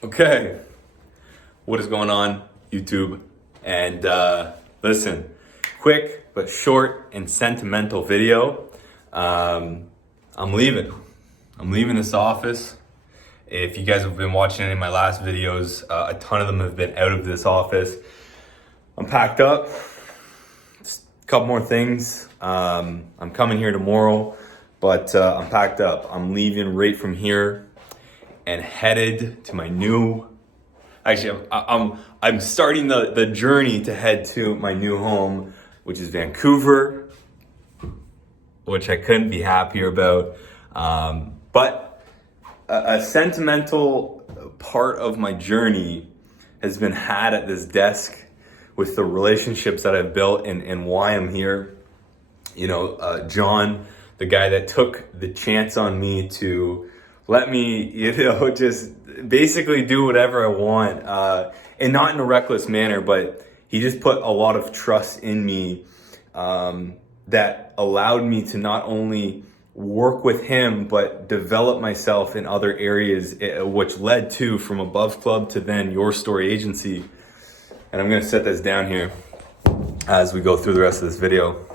Okay, what is going on, YouTube? And listen, quick but short and sentimental video. I'm leaving. I'm leaving this office. If you guys have been watching any of my last videos, a ton of them have been out of this office. I'm packed up. Just a couple more things. I'm coming here tomorrow, but I'm packed up. I'm leaving right from here and headed to my new. Actually, I'm starting the journey to head to my new home, which is Vancouver, which I couldn't be happier about. But a sentimental part of my journey has been had at this desk with the relationships that I've built and why I'm here. You know, John, the guy that took the chance on me to let me, just basically do whatever I want, and not in a reckless manner, but he just put a lot of trust in me, that allowed me to not only work with him, but develop myself in other areas, which led to from Above Club to then Your Story Agency. And I'm gonna set this down here as we go through the rest of this video.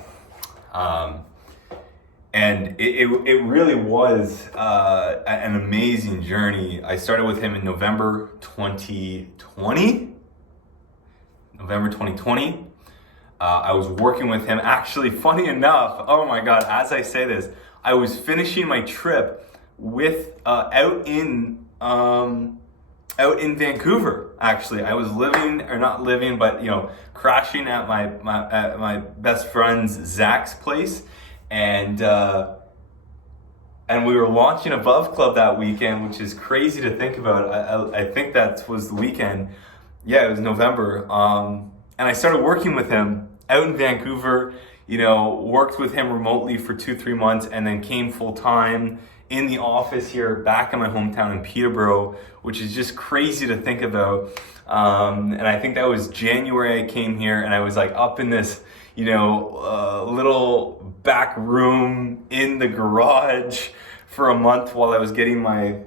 And it really was an amazing journey. I started with him in November 2020. I was working with him. Actually, funny enough, oh my God, as I say this, I was finishing my trip with out in Vancouver. Actually, I was crashing at my best friend's Zach's place. And we were launching Above Club that weekend, which is crazy to think about. I think that was the weekend. Yeah, it was November. And I started working with him out in Vancouver, worked with him remotely for 2-3 months, and then came full time in the office here back in my hometown in Peterborough, which is just crazy to think about. And I think that was January I came here, and I was like up in this little back room in the garage for a month while I was getting my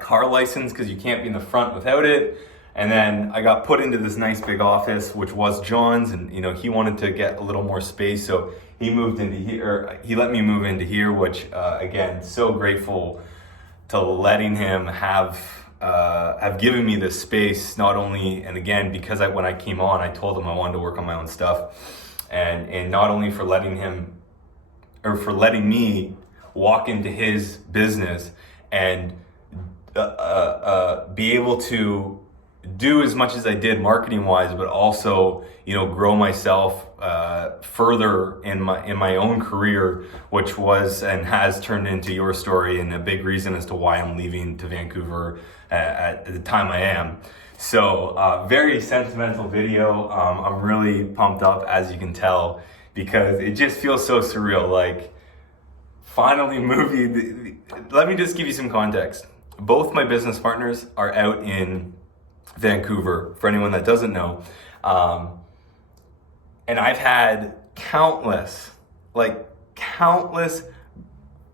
car license, because you can't be in the front without it. And then I got put into this nice big office, which was John's, and he wanted to get a little more space, so he moved into here. He let me move into here, which again, so grateful to letting him have given me this space. Not only, and again, because when I came on, I told him I wanted to work on my own stuff, and not only for letting me walk into his business and be able to do as much as I did marketing wise, but also grow myself further in my own career, which was and has turned into Your Story, and a big reason as to why I'm leaving to Vancouver at the time I am. So very sentimental video. I'm really pumped up, as you can tell, because it just feels so surreal. Like, finally moving. Let me just give you some context. Both my business partners are out in Vancouver, for anyone that doesn't know. And I've had countless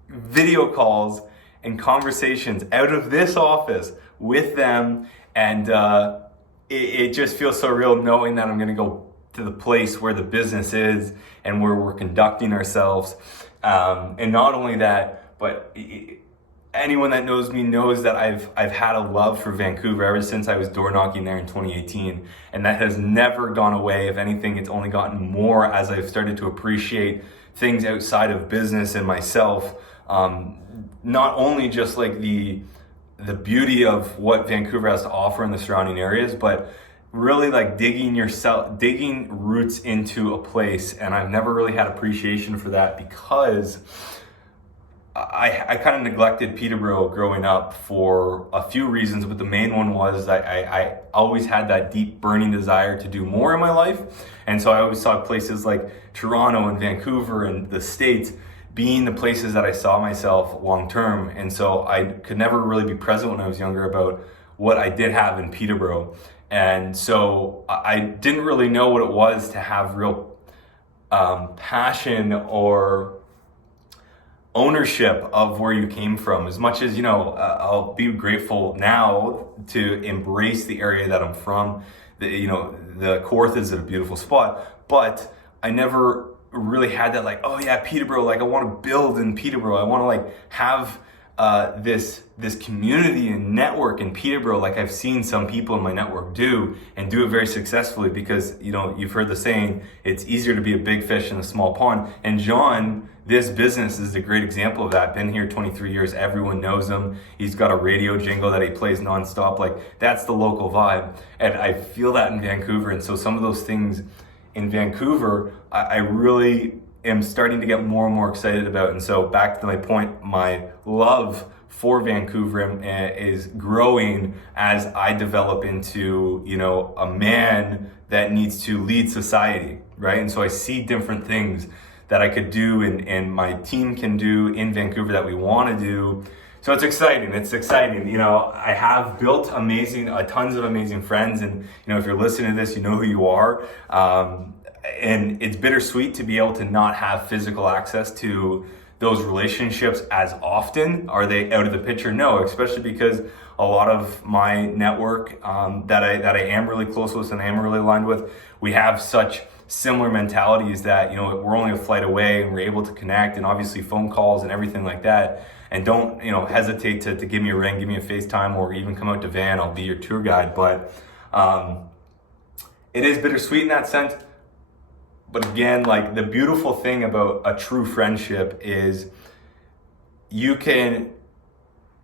video calls and conversations out of this office with them. And it just feels so real knowing that I'm going to go to the place where the business is and where we're conducting ourselves. And not only that, but anyone that knows me knows that I've had a love for Vancouver ever since I was door knocking there in 2018, and that has never gone away. If anything, it's only gotten more as I've started to appreciate things outside of business and myself. Not only just like the beauty of what Vancouver has to offer in the surrounding areas, but really like digging roots into a place. And I've never really had appreciation for that, because I kind of neglected Peterborough growing up for a few reasons, but the main one was that I always had that deep burning desire to do more in my life. And so I always saw places like Toronto and Vancouver and the States being the places that I saw myself long term. And so I could never really be present when I was younger about what I did have in Peterborough. And so I didn't really know what it was to have real passion or ownership of where you came from. As much as, I'll be grateful now to embrace the area that I'm from. The Kawartha is a beautiful spot, but I never really had that like, oh yeah, Peterborough, like I want to build in Peterborough. I want to like have this community and network in Peterborough, like I've seen some people in my network do, and do it very successfully, because you've heard the saying, it's easier to be a big fish in a small pond. And John, this business is a great example of that. Been here 23 years, everyone knows him. He's got a radio jingle that he plays nonstop. Like, that's the local vibe, and I feel that in Vancouver. And so some of those things in Vancouver, I really am starting to get more and more excited about. And so back to my point, my love for Vancouver is growing as I develop into, a man that needs to lead society, right? And so I see different things that I could do and my team can do in Vancouver that we want to do. So it's exciting. I have built tons of amazing friends, and if you're listening to this, you know who you are. And it's bittersweet to be able to not have physical access to those relationships as often. Are they out of the picture? No, especially because a lot of my network that I am really close with and I am really aligned with, we have such similar mentalities that we're only a flight away, and we're able to connect, and obviously phone calls and everything like that. And don't hesitate to give me a ring, give me a FaceTime, or even come out to Van. I'll be your tour guide. But it is bittersweet in that sense. But again, like, the beautiful thing about a true friendship is you can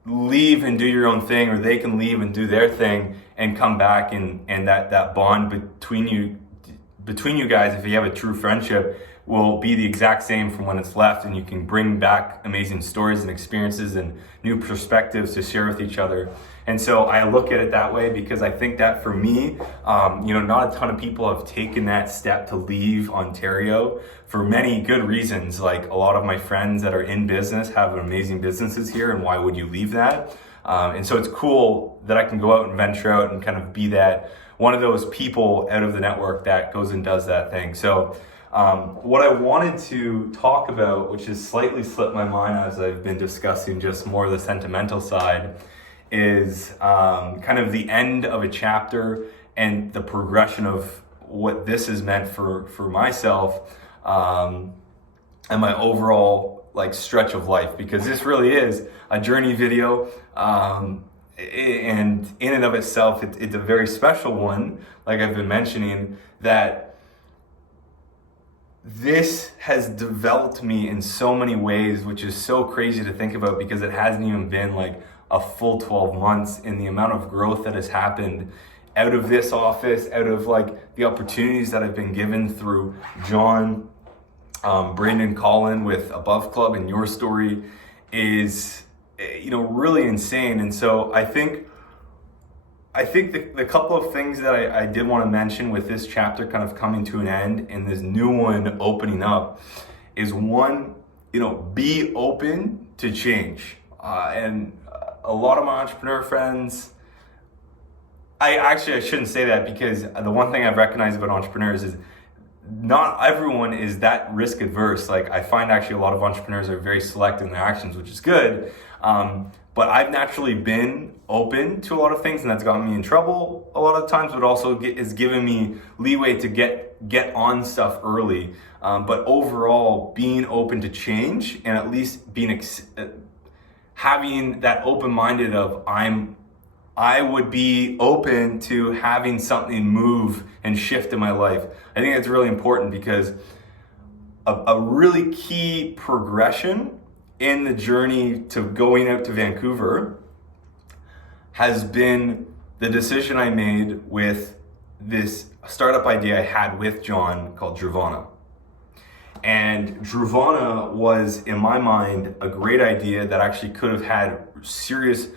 leave and do your own thing, or they can leave and do their thing and come back, and that bond between you guys, if you have a true friendship, will be the exact same from when it's left, and you can bring back amazing stories and experiences and new perspectives to share with each other. And so I look at it that way, because I think that for me, not a ton of people have taken that step to leave Ontario for many good reasons. Like, a lot of my friends that are in business have amazing businesses here, and why would you leave that? And so it's cool that I can go out and venture out and kind of be that one of those people out of the network that goes and does that thing. So what I wanted to talk about, which has slightly slipped my mind as I've been discussing just more of the sentimental side, is kind of the end of a chapter and the progression of what this has meant for myself and my overall stretch of life, because this really is a journey video, and in and of itself, it's a very special one, like I've been mentioning, that this has developed me in so many ways, which is so crazy to think about, because it hasn't even been a full 12 months, in the amount of growth that has happened out of this office, out of the opportunities that I've been given through John, Brandon, Colin with Above Club, and your story is, really insane. And so I think the couple of things that I did want to mention with this chapter kind of coming to an end and this new one opening up is, one, be open to change. And a lot of my entrepreneur friends, I shouldn't say that, because the one thing I've recognized about entrepreneurs is not everyone is that risk adverse. I find actually a lot of entrepreneurs are very selective in their actions, which is good. But I've naturally been open to a lot of things, and that's gotten me in trouble a lot of times, but also is giving me leeway to get on stuff early. But overall, being open to change, and at least being having that open-minded of I would be open to having something move and shift in my life. I think that's really important, because a really key progression in the journey to going out to Vancouver has been the decision I made with this startup idea I had with John called Druvana. And Druvana was, in my mind, a great idea that actually could have had serious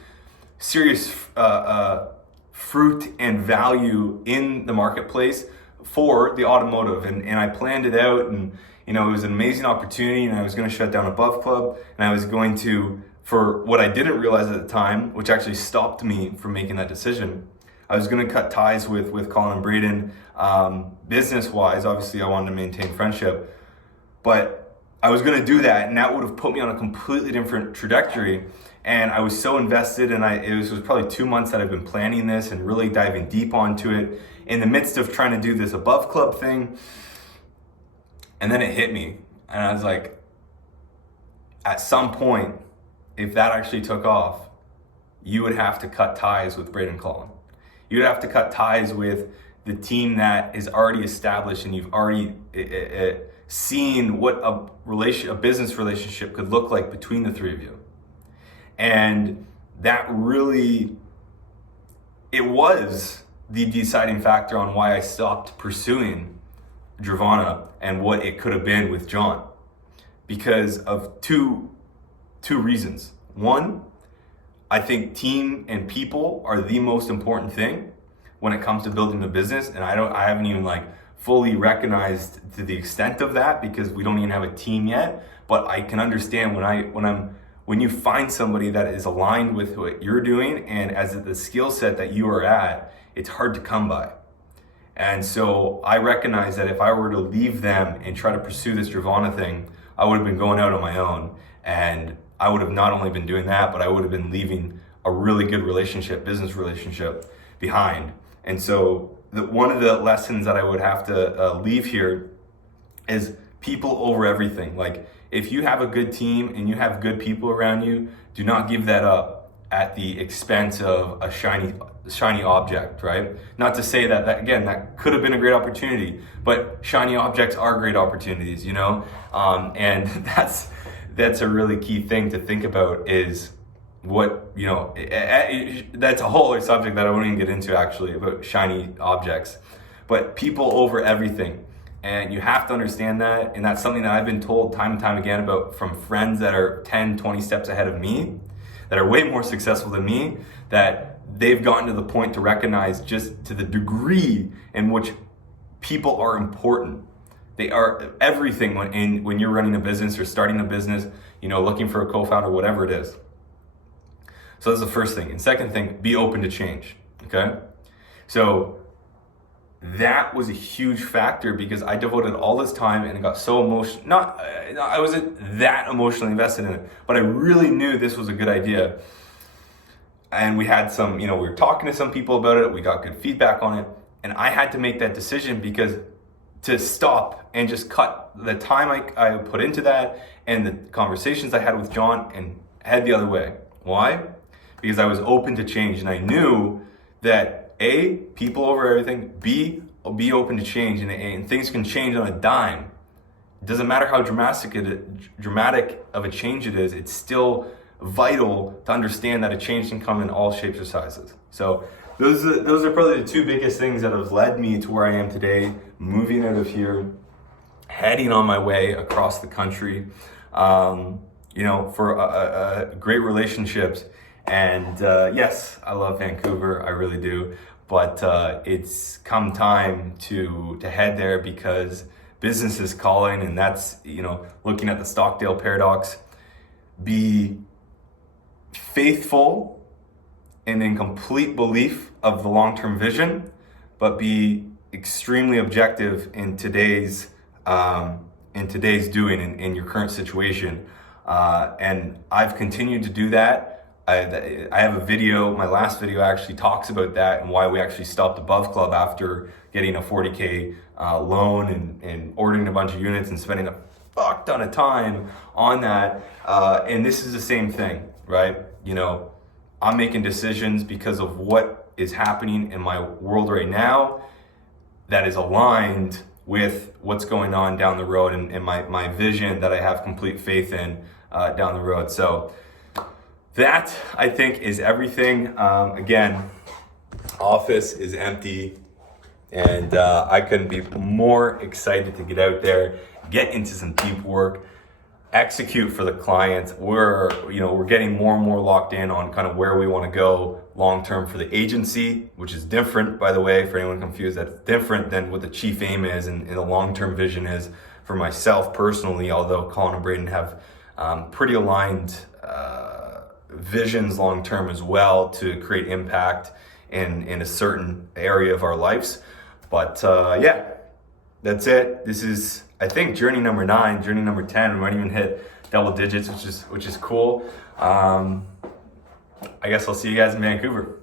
fruit and value in the marketplace for the automotive. And I planned it out, and it was an amazing opportunity, and I was going to shut down Above Club, and I was going to, for what I didn't realize at the time, which actually stopped me from making that decision, I was going to cut ties with Colin and Braden, business-wise. Obviously, I wanted to maintain friendship, but I was gonna do that, and that would have put me on a completely different trajectory. And I was so invested, and it was probably 2 months that I've been planning this and really diving deep onto it in the midst of trying to do this above club thing. And then it hit me, and I was like, at some point, if that actually took off, you would have to cut ties with Braden Cullen. You would have to cut ties with the team that is already established, and you've already seen what a business relationship could look like between the three of you. And that really, it was the deciding factor on why I stopped pursuing Dravana and what it could have been with John, because of two reasons. One, I think team and people are the most important thing when it comes to building a business, and I haven't even fully recognized to the extent of that because we don't even have a team yet. But I can understand when you find somebody that is aligned with what you're doing and as the skill set that you are at, it's hard to come by. And so I recognize that if I were to leave them and try to pursue this Dravana thing, I would have been going out on my own, and I would have not only been doing that, but I would have been leaving a really good business relationship behind. And so one of the lessons that I would have to leave here is people over everything. Like, if you have a good team and you have good people around you, do not give that up at the expense of a shiny object, right? Not to say that could have been a great opportunity, but shiny objects are great opportunities, and that's a really key thing to think about, is what, that's a whole other subject that I won't even get into actually, about shiny objects, but people over everything. And you have to understand that, and that's something that I've been told time and time again about from friends that are 10, 20 steps ahead of me, that are way more successful than me, that they've gotten to the point to recognize just to the degree in which people are important. They are everything when you're running a business or starting a business, looking for a co-founder, whatever it is. So that's the first thing. And second thing, be open to change, okay? So that was a huge factor because I devoted all this time and got so emotional. I wasn't that emotionally invested in it, but I really knew this was a good idea. And we had some, we were talking to some people about it. We got good feedback on it. And I had to make that decision because to stop and just cut the time I put into that and the conversations I had with John and head the other way. Why? Because I was open to change, and I knew that A, people over everything, B, be open to change, and things can change on a dime. It doesn't matter how dramatic of a change it is, it's still vital to understand that a change can come in all shapes or sizes. So those are probably the two biggest things that have led me to where I am today, moving out of here, heading on my way across the country, for great relationships. And yes, I love Vancouver, I really do. But it's come time to head there because business is calling, and that's, looking at the Stockdale paradox. Be faithful and in complete belief of the long-term vision, but be extremely objective in today's doing in your current situation. And I've continued to do that. I have a video, my last video actually talks about that and why we actually stopped Above Club after getting a $40K loan and ordering a bunch of units and spending a fuck ton of time on that. And this is the same thing, right? I'm making decisions because of what is happening in my world right now that is aligned with what's going on down the road and my vision that I have complete faith in down the road. So that, I think, is everything. Again, office is empty, and I couldn't be more excited to get out there, get into some deep work, execute for the clients. We're getting more and more locked in on kind of where we want to go long term for the agency, which is different, by the way, for anyone confused. That's different than what the chief aim is and the long term vision is for myself personally. Although Colin and Braden have pretty aligned visions long term as well to create impact in a certain area of our lives. But that's it. This is, I think, journey number 9, journey number 10. We might even hit double digits, which is cool. I guess I'll see you guys in Vancouver.